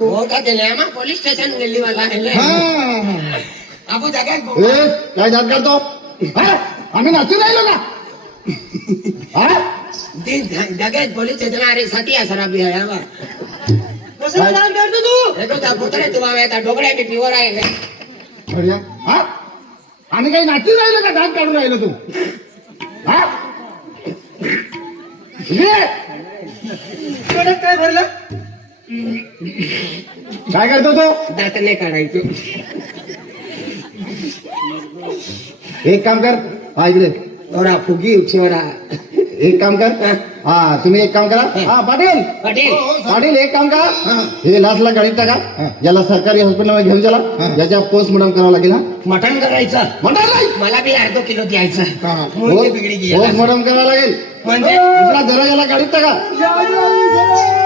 हो का ते लेमा पोलीस स्टेशन गेली मला आपण जागा काय जात करतो आम्ही नाचू राहिलो ना जगत पोलीस स्टेशन अरे साथी आहे सर आपली काय जात करतो तू पुत्र तुम्हाला डोकड्या मी प्युअर आहे आम्ही काही नाचू राहिलो का दात काढून राहिलो तू काय भरलं काय करतो तो दात नाही काढायचो एक काम कर हा इकडे ओरा फुगी उठवरा एक काम कर हा तुम्ही एक काम करा हा पाटील पाटील पाटील एक काम करा हे लास्टला गाडीत टाका याला सरकारी हॉस्पिटलमध्ये घेऊन चला याच्या पोस्टमॉर्टम करावं लागेल हा मटण करायचं मटण नाही मला बी अर्धा किलो द्यायचं मुलगी बिगडी गेली पोस्टमॉर्टम करावं लागेल म्हणजे दुसरा जरा याला गाडीत टाका